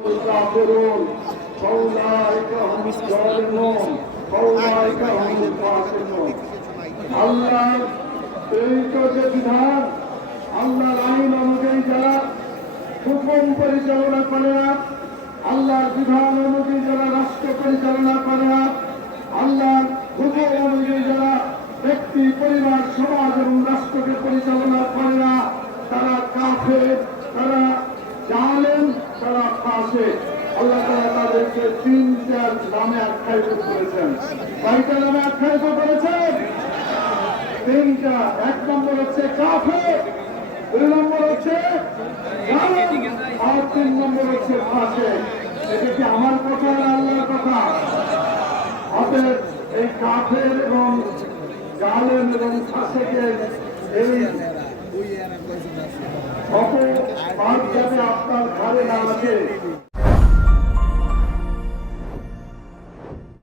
الكافرون فأولئك هم الظالمون فأولئك هم الفاسقون আল্লাহ এই যে বিধান আল্লাহর আইন অনুযায়ী যারা হুকুম পরিচালনা করে না, আল্লাহর বিধান অনুযায়ী যারা রাষ্ট্র পরিচালনা করে না, আল্লাহর হুকুম অনুযায়ী যারা ব্যক্তি পরিবার সমাজ এবং রাষ্ট্রকে পরিচালনা করে না, তারা কাফের, তারা জালেম, তারা ফাসিক। আল্লাহ তাআলা তাদেরকে তিনটা নামে আখ্যায়িত করেছেন। কয়টা নামে আখ্যায়িত করেছেন? তিনটা। এক নম্বর হচ্ছে কাফের, দুই নম্বর হচ্ছে জালেম, আর তিন নম্বর হচ্ছে ফাসিক। এটা কি আমার কথা না আল্লাহর কথা? অতএব এই কাফের এবং জালেম এবং ফাসিকের এই অপবাদ যাতে আপনার ঘরে না আসে